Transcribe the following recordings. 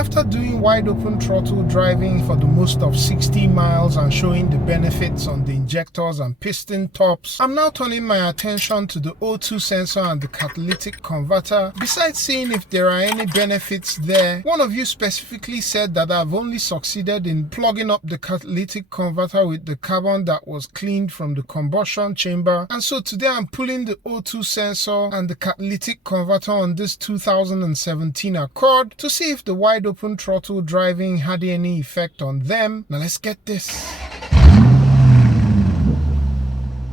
After doing wide open throttle driving for the most of 60 miles and showing the benefits on the injectors and piston tops, I'm now turning my attention to the O2 sensor and the catalytic converter. Besides seeing if there are any benefits there, one of you specifically said that I've only succeeded in plugging up the catalytic converter with the carbon that was cleaned from the combustion chamber, and so today I'm pulling the O2 sensor and the catalytic converter on this 2017 Accord to see if the wide open throttle driving had any effect on them. Now let's get this.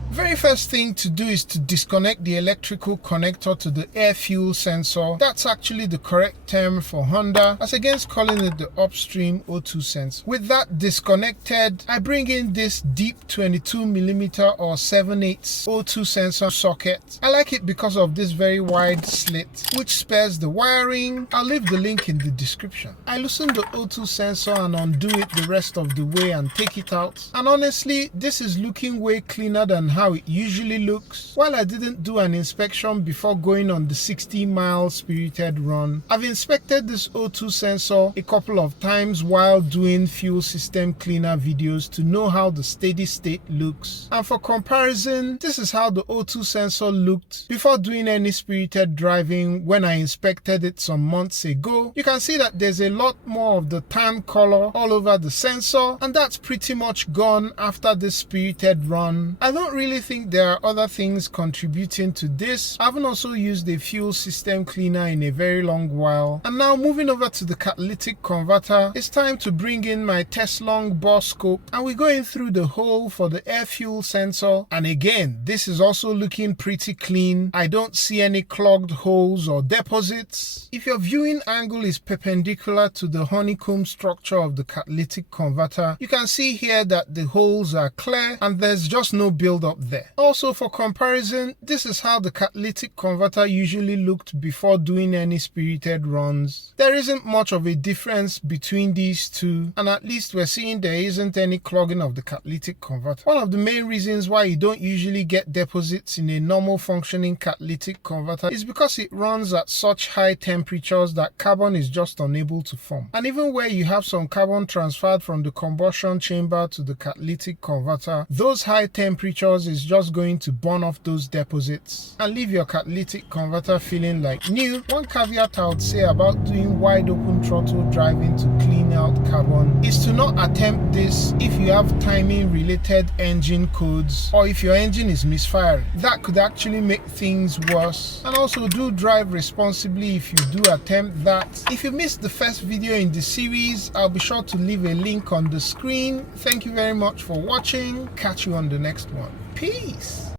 Very first thing to do is to disconnect the electrical connector to the air fuel sensor. That's actually the correct term for Honda, as against calling it the upstream O2 sensor. With that disconnected, I bring in this deep 22mm or 7/8 O2 sensor socket. I like it because of this very wide slit, which spares the wiring. I'll leave the link in the description. I loosen the O2 sensor and undo it the rest of the way and take it out. And honestly, this is looking way cleaner than how it usually looks. While I didn't do an inspection before going on the 60-mile spirited run, I've inspected this O2 sensor a couple of times while doing fuel system cleaner videos to know how the steady state looks. And for comparison, this is how the O2 sensor looked before doing any spirited driving when I inspected it some months ago. You can see that there's a lot more of the tan color all over the sensor, and that's pretty much gone after this spirited run. I don't really think there are other things contributing to this. I haven't also used a fuel system cleaner in a very long while. And now moving over to the catalytic converter, it's time to bring in my Teslong bore scope, and we're going through the hole for the air fuel sensor. And again, this is also looking pretty clean. I don't see any clogged holes or deposits. If your viewing angle is perpendicular to the honeycomb structure of the catalytic converter, you can see here that the holes are clear and there's just no build-up there. Also, for comparison, this is how the catalytic converter usually looked before doing any spirited runs. There isn't much of a difference between these two, and at least we're seeing there isn't any clogging of the catalytic converter. One of the main reasons why you don't usually get deposits in a normal functioning catalytic converter is because it runs at such high temperatures that carbon is just unable to form. And even where you have some carbon transferred from the combustion chamber to the catalytic converter, those high temperatures is just going to burn off those deposits and leave your catalytic converter feeling like new. One caveat I would say about doing wide open throttle driving to clean out carbon is to not attempt this if you have timing related engine codes or if your engine is misfiring. That could actually make things worse. And also do drive responsibly if you do attempt that. If you missed the first video in the series, I'll be sure to leave a link on the screen. Thank you very much for watching. Catch you on the next one. Peace.